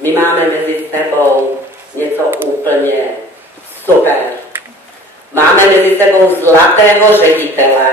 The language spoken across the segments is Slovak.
My máme mezi sebou něco úplně super. Máme mezi sebou zlatého ředitele.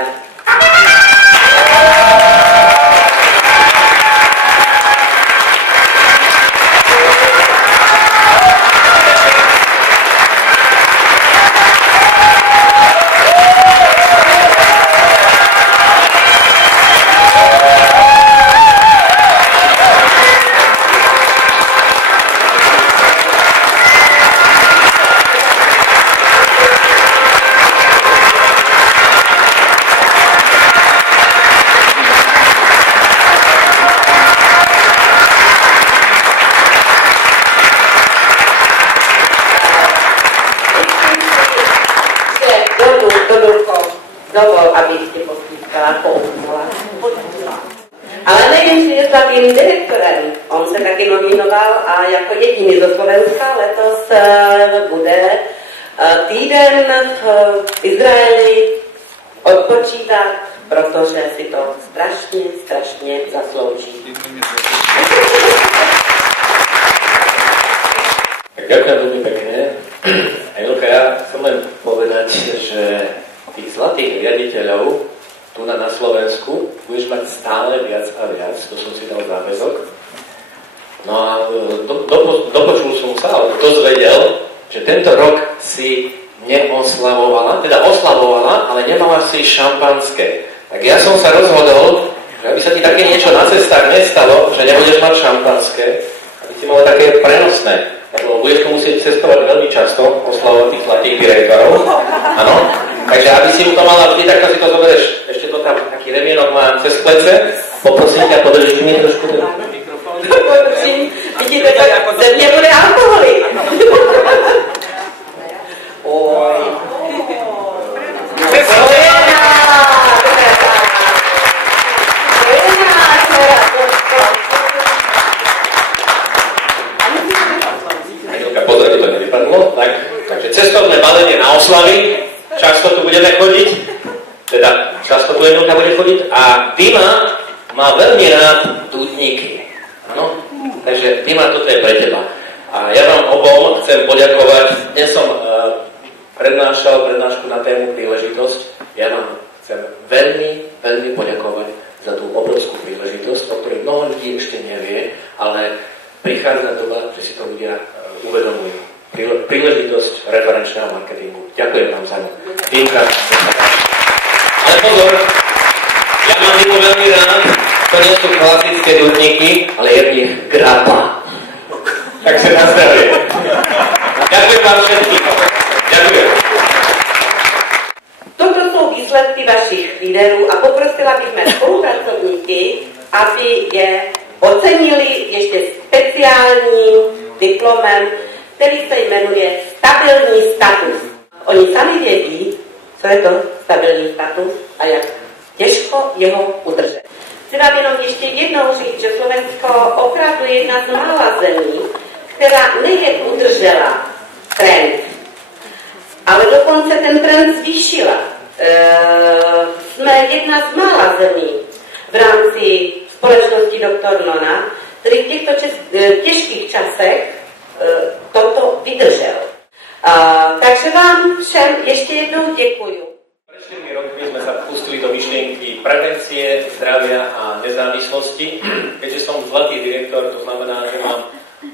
Dovol, abych tě poslíkala, pouznala. Ale nejen, že je zlatým direktorem, on se taky nominoval a jako jediný ze Slovenska letos bude týden v Izraeli odpočívat, protože si to strašně zaslouží. Tak ďakujem veľmi pekne. Emilka, ja chcem len povedať, že tých zlatých riaditeľov tu na Slovensku budeš mať stále viac a viac, to som si dal záväzok. No a dopočul som sa, ale dozvedel, že tento rok si neoslavovala, teda oslavovala, ale nemala si šampanské. Tak ja som sa rozhodol, že aby sa ti také niečo na cestách nestalo, že nebudeš mať šampanské, aby si mala také prenosné. Lebo budeš to musieť cestovať veľmi často, oslavovať tých zlatých direktorov. Áno. Takže aby si to mala vždy, tak si to zoberieš. Ešte to tam taký remienok má cez plece. Poprosím ťa, podržíš mi trošku ten mikrofón. Podržím. Vidíte, to ze mne bude alkoholik. Oj. Pozor, to nevypadlo. Takže cestovné balenie na oslavy. Často tu budeme chodiť. Teda často tu Emilka bude chodiť. A Dima má veľmi rád dúdniky. Áno? Takže Dima, toto je pre teba. A ja vám obom chcem poďakovať. Dnes som prednášal prednášku na tému príležitosť. Ja vám chcem veľmi poďakovať za tú obrovskú príležitosť, o ktorej mnoho ľudí ešte nevie, ale prichádza doba, že si to ľudia uvedomujú. Príležitosť referenčného marketingu. Ďakujem vám za ňu. Dýmka. Ale pozor, ja mám Dýmu veľmi rád, to nie sú klasické dúdniky, ale je v nich grappa. Takže na zdravie. Ďakujem vám všetkým. Ďakujem. Toto jsou výsledky vašich líderů a poprosila bych mé spolupracovníky, aby je ocenili ještě speciálním diplomem, který se jmenuje stabilní status. Oni sami vědí, co je to stabilní status a jak těžko jeho udržet. Chci vám jenom ještě jednou říct, že Slovensko opravdu je jedna z mála zemí, která nejen udržela trend, ale dokonce ten trend zvýšila. Jsme jedna z mála zemí v rámci společnosti Dr. Nona, který v těchto těžkých časech toto vydržel. Takže vám všem ještě jednou děkuju. Pred 4 rokmi sme sa pustili do myšlienky prevencie, zdravia a nezávislosti. Keďže som zlatý direktor, to znamená, že mám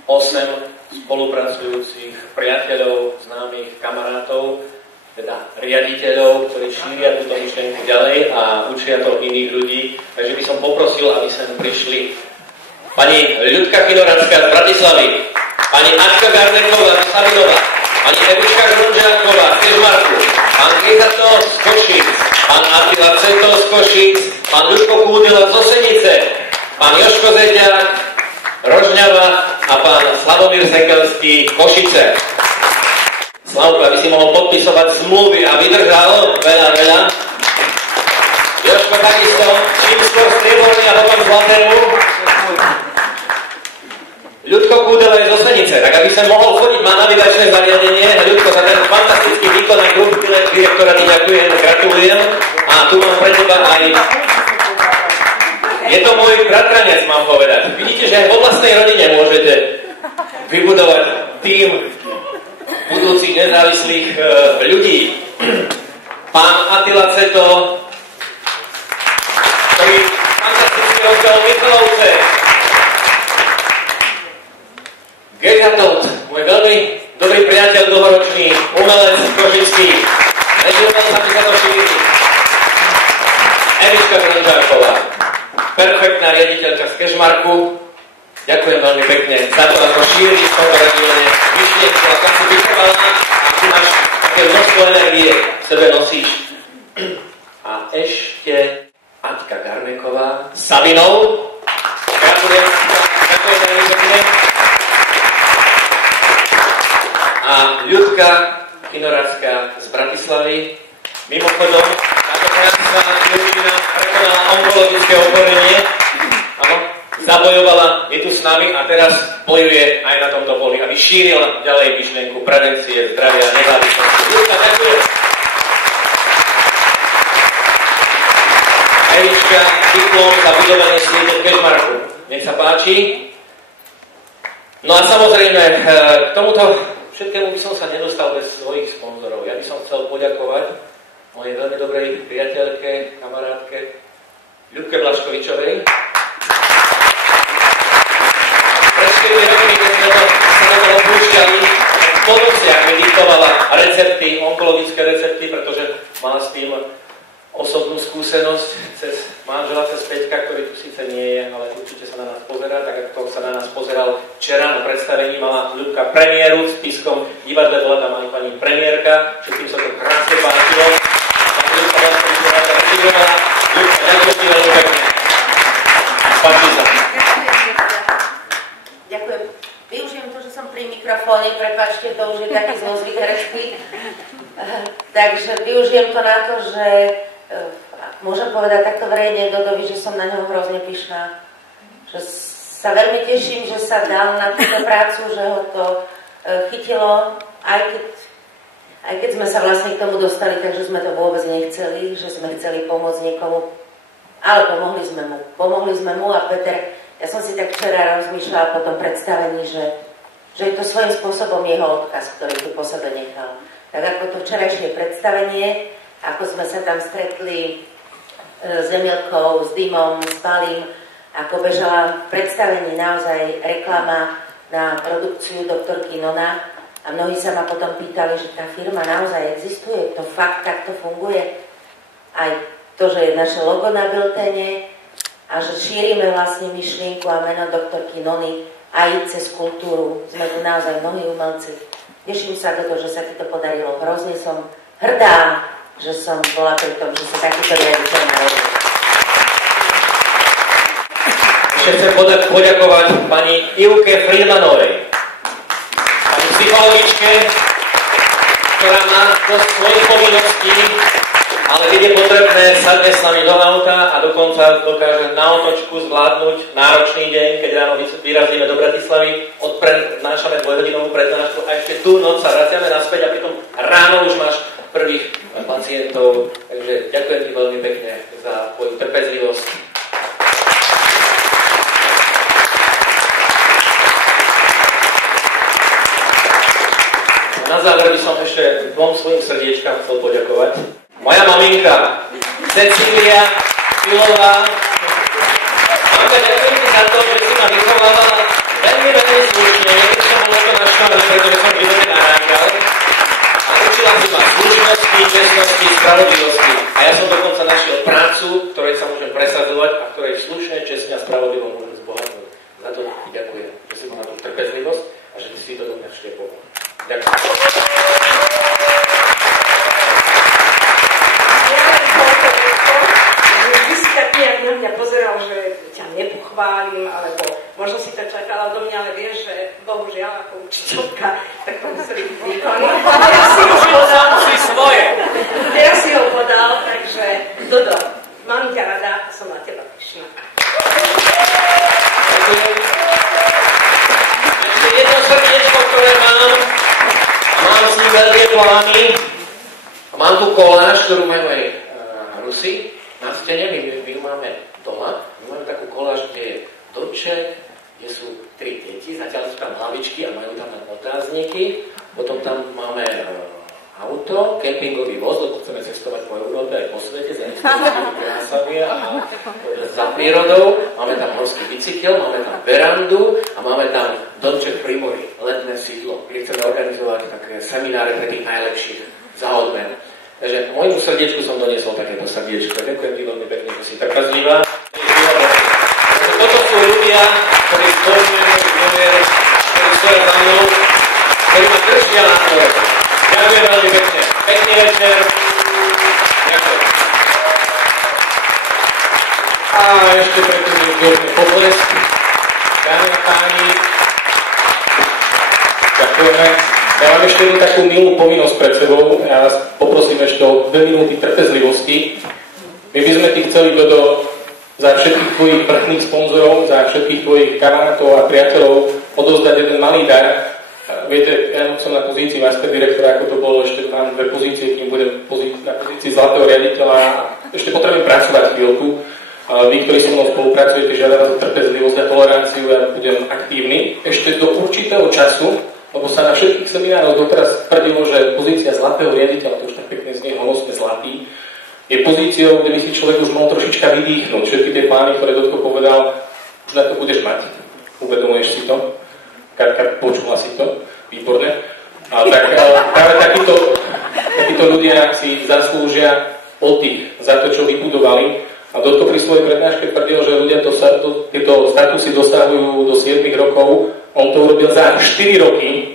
8 spolupracujúcich priateľov, známych, kamarátov, teda riaditeľov, ktorí šíria túto myšlienku ďalej a učia to iných ľudí. Takže by som poprosil, aby sem prišli pani Ľudka Kinoracká z Bratislavy, pani Ačka Garneková z Savinova, pani Evička Grunžáková z Kežmarku, pán Krichato z Košíc, pán Attila Ceto z Košíc, pán Ľudko Kúdela z Osenice, pán Jožko Zeďák, Rožňava a pán Slavomír Sekelský Košice. Slavko, aby si mohol podpisovať zmluvy a vydržal veľa. Jožko takisto, čím skôr strieborný a potom zlatému. Ľudko Kúdela je z Osenice, tak aby som mohol chodiť, má navigačné zariadenie. Ľudko, za ten fantastický výkon aj grupy direktora ti ďakujem, gratulujem. A tu mám pre teba aj... Je to môj bratranec, mám povedať. Vidíte, že aj vo vlastnej rodine môžete vybudovať tým budúcich nezávislých ľudí. Pán Attila Ceto, ktorý fantasticky rozbehol Michalovce. Gerhard, môj veľmi dobrý priateľ, dlhoročný umelec Košický. Nežilval sa mi za to šíri. Evička Gronžáková, perfektná riaditeľka z Kežmarku. Ďakujem veľmi pekne za to, ako šíri v tomto regióne myšlienku, ako si vytrvala a tu máš také množstvo energie v sebe nosíš. A ešte Aťka Garneková s Sabinou. Gratulujem veľmi pekne. A Ľudka Kinoradská z Bratislavy. Mimochodom, táto krásna dievčina prekonala onkologické ochorenie. Áno, zabojovala, je tu s nami a teraz bojuje aj na tomto poli, aby šírila ďalej myšlienku prevencie, zdravia a nezávislosti. Ľudka, ďakujem. Evička, diplom za budovanie siete v Kežmarku. Nech sa páči. No a samozrejme, k tomuto všetkému by som sa nedostal bez svojich sponzorov. Ja by som chcel poďakovať mojej veľmi dobrej priateľke, kamarátke Ľudke Blaškovičovej. Pred 4 rokmi, keď sme sa na to opúšťali, po nociach mi diktovala recepty, onkologické recepty, pretože má s tým osobnú skúsenosť cez manžela, cez Peťka, ktorý tu síce nie je, ale určite sa na nás pozerá, tak ako sa na nás pozeral včera na predstavení, mala Ľudka premiéru s pískom divadle, bola tam aj pani premiérka, všetkým sa to krásne páčilo. Tak Ľudka Blaškovičová sa rezidovala. Ľudka, ďakujem ti veľmi pekne. Páči sa. Ďakujem. Využijem to, že som pri mikrofóne, prepáčte, to už je taký zlozvyk herečky. Takže využijem to na to, že môžem povedať takto verejne Dodovi, že som na ňom hrozne pyšná. Že sa veľmi teším, že sa dal na túto prácu, že ho to chytilo, aj keď sme sa vlastne k tomu dostali, takže sme to vôbec nechceli, že sme chceli pomôcť niekomu, ale pomohli sme mu a Peter, ja som si tak včera rozmýšľala po tom predstavení, že je to svojím spôsobom jeho odkaz, ktorý tu po sebe nechal. Tak ako to včerajšie predstavenie, ako sme sa tam stretli s Emilkou, s Dymom, s Palím, ako bežala v predstavení naozaj reklama na produkciu doktorky Nona a mnohí sa ma potom pýtali, že tá firma naozaj existuje, to fakt takto funguje. Aj to, že je naše logo na biltene a že šírime vlastne myšlienku a meno doktorky Nony aj cez kultúru. Sme tu naozaj mnohí umelci. Teším sa do toho, že sa ti to podarilo. Hrozne som hrdá, že som bola pri tom, že sa takýto riaditeľ narodil. Ešte chcem poďakovať pani Ivke Friedmanovej, pani psychologičke, ktorá má dosť svojich povinností, ale keď je potrebné, sadne s nami do auta a dokonca dokáže na otočku zvládnuť náročný deň, keď ráno vyrazíme do Bratislavy, odnášame 2-hodinovú prednášku a ešte tú noc sa vraciame naspäť a pritom ráno už máš prvých pacientov. Takže ďakujem ti veľmi pekne za tvoju trpezlivosť. Na záver by som ešte dvom svojim srdiečkám chcel poďakovať. Moja maminka, Cecília Filová. Mamka, ďakujem ti za to, že si ma vychovávala veľmi, veľmi slušne. Niekedy som bol to naštvaný, pretože som v živote narážal. A učila si ma slušnosti, čestnosti, spravodlivosti. A ja som dokonca našiel prácu, ktorej sa môžem presadzovať a ktorej slušne, čestne a spravodlivo môžem zbohatnúť. Za to ti ďakujem, že si ma na tú trpezlivosť a že si to do mňa štiepoval. Ďakujem. Ty si tak nejak na mňa pozeral, že ťa nepochválim, alebo možno si to čakala do mňa, ale vieš, že bohužiaľ ako učiteľka, tak to museli byť výkony. Teraz si ho podal, takže Dodo, mám ťa rada a som na teba pyšná. Ďakujem. Ešte jedno srdiečko, ktoré mám s ním veľké plány. Mám tu koláž, ktorú majú aj Rusi na stene, my ju máme doma. My máme takú koláž, kde je doček, kde sú 3 deti, zatiaľ sú tam hlavičky a majú tam otázniky. Potom tam máme auto, kempingový voz, lebo chceme cestovať po Európe aj po svete, za krásami a za prírodou. Máme tam horský bicykel, máme tam verandu a máme tam Donček Primory, letné sídlo, kde chceme organizovať také semináre pre tých najlepších za odmen. Takže môjmu srdiečku som doniesol takéto srdiečko. Ďakujem ti veľmi pekne, že si trpezlivá. Toto sú ľudia, ktorí spolužujeme v Nevier, ktorí stoja za mnou, ktorí ma držia na tvoje. Ďakujem veľmi pekne. Pekný večer. Ďakujem. A ešte predtým výborný potlesk. Dámy a páni, ďakujeme. Ja mám ešte jednu takú milú povinnosť pred sebou. Ja vás poprosím ešte o 2 minúty trpezlivosti. My by sme ti chceli, Dodo, za všetkých tvojich vrchných sponzorov, za všetkých tvojich kamarátov a priateľov odovzdať jeden malý dar. Viete, ja som na pozícii master direktora, ako to bolo, ešte mám 2 pozície, kým budem na pozícii zlatého riaditeľa. Ešte potrebujem pracovať chvíľku. Vy, ktorí so mnou spolupracujete, žiadam vás o trpezlivosť a toleranciu, ja budem aktívny. Ešte do určitého času, lebo sa na všetkých seminároch doteraz tvrdilo, že pozícia zlatého riaditeľa, to už tak pekne znie, honosne zlatý, je pozíciou, kde by si človek už mohol trošička vydýchnuť. Všetky tie plány, ktoré Dotko povedal, už na to budeš mať. Uvedomuješ si to? Katka, počula si to? Výborné. A tak práve takíto ľudia si zaslúžia oddych za to, čo vybudovali. A Dotko pri svojej prednáške tvrdil, že ľudia tieto statusy dosahujú do 7 rokov. On to urobil za 4 roky.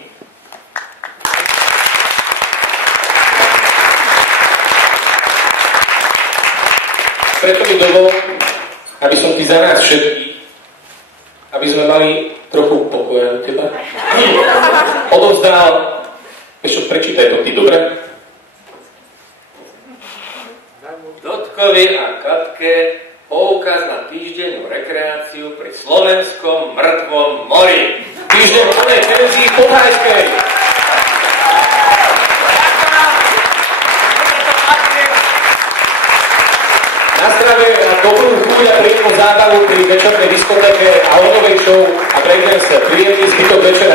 Preto mi dovol, aby som ti za nás všetkých, aby sme mali trochu pokoja od teba, odovzdal, ešte prečítaj to ty, dobre? Dotkovi a Katke poukaz na týždennú rekreáciu pri slovenskom mŕtvom mori. Týždeň plnej penzii Podhajskej. Na zdravie a dobrú chuť a príjemnú zábavu pri večernej diskotéke a onovej show a breakdance. Príjemný zbytok večera.